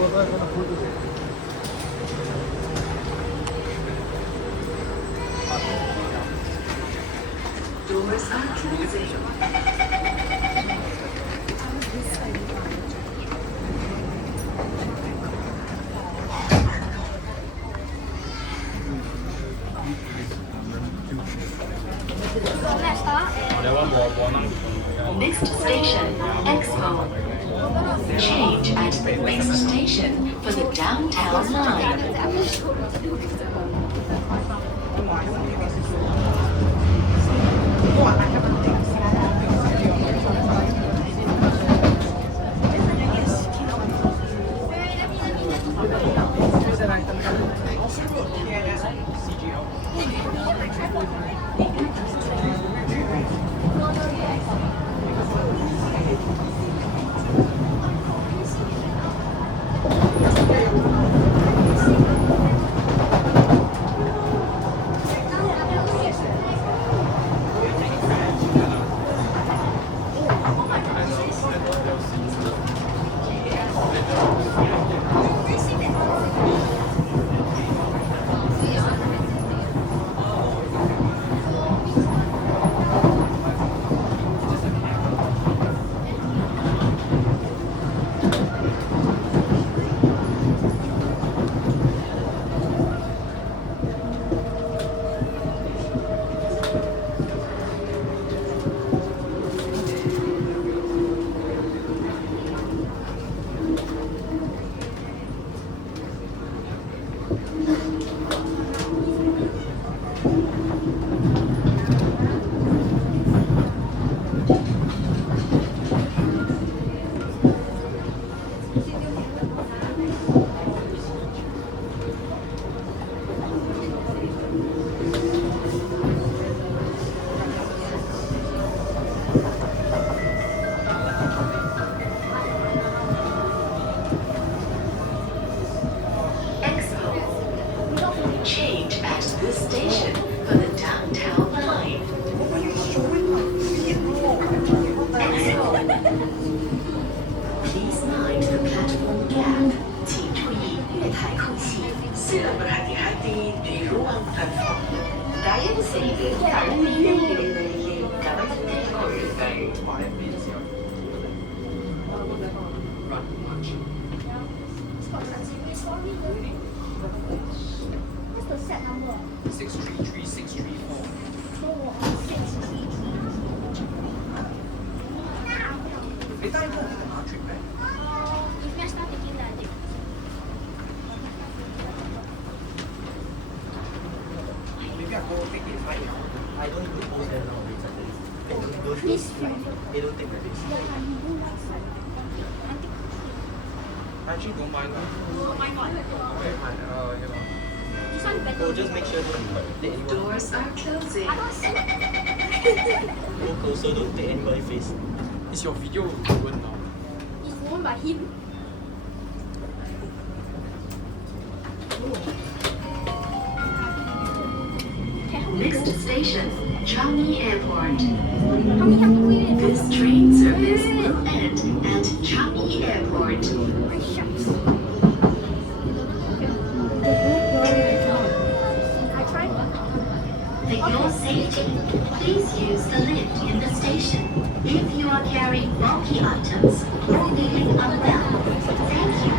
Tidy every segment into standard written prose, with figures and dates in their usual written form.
Doors are closing. Next station, Expo. Change at the next station for the downtown line. What's the set number? 633634.你單鋪係馬全咩？ If we start taking that, Maybe I go take it right now. I don't do post there nowadays actually. They don't take the risk. I actually don't mind. Okay, fine. this one better. So just make sure don't take anyone. Doors are closing. I don't see. Go closer, don't take anybody's face. Is your video ruined now? It's worn by him. Next station, Changi Airport. How many have to wait? This train service will end at Changi Airport. I tried. For your safety, please use the lift in the station. If you are carrying bulky items or feeling unwell, thank you.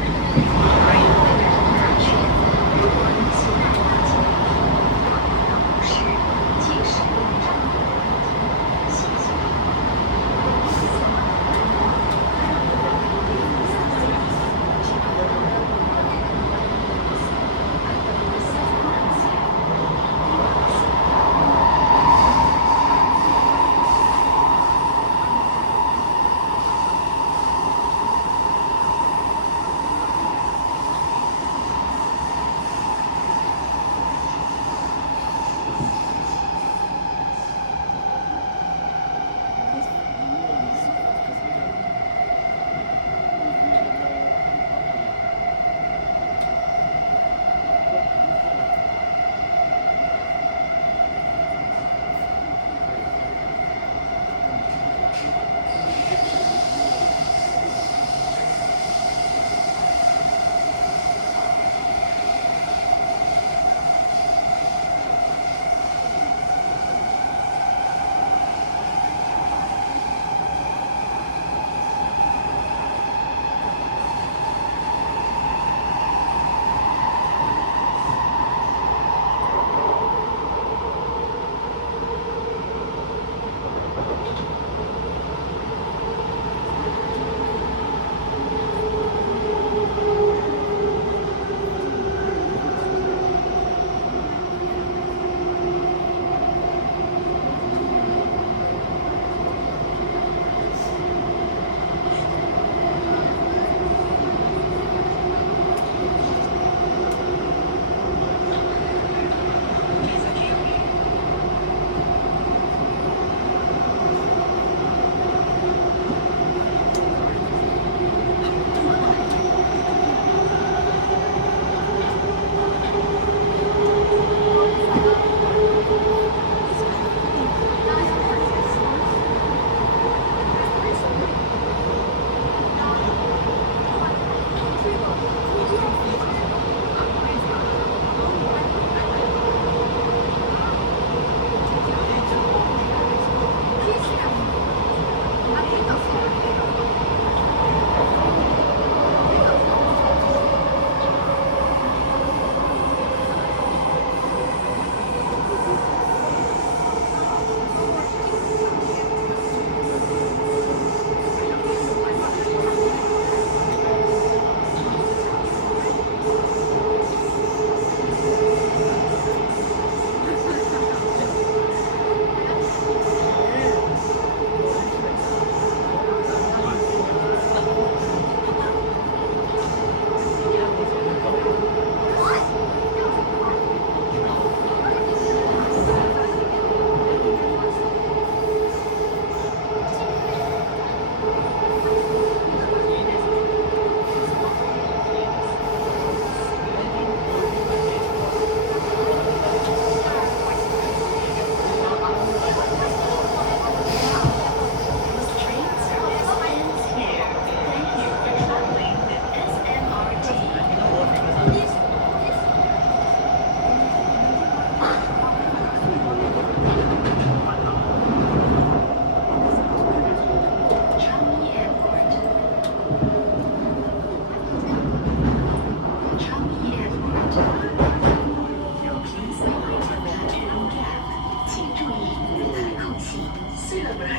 Okay,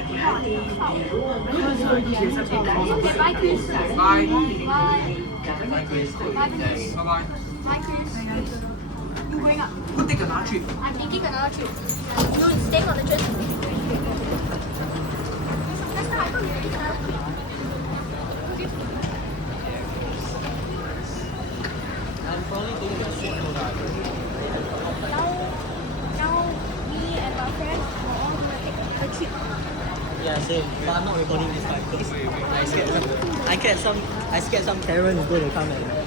bye, Chris. Bye. Bye. Bye, Chris. Bye, Chris. Bye bye. Bye, Chris. You going up? Go take another trip. I'm taking another trip. You staying on the trip? That's not how you take another trip. I'm probably going to shoot Now, me and my friends are all going to take a trip. Yeah, same. But I'm not recording this time because I scared some Karen is going to come and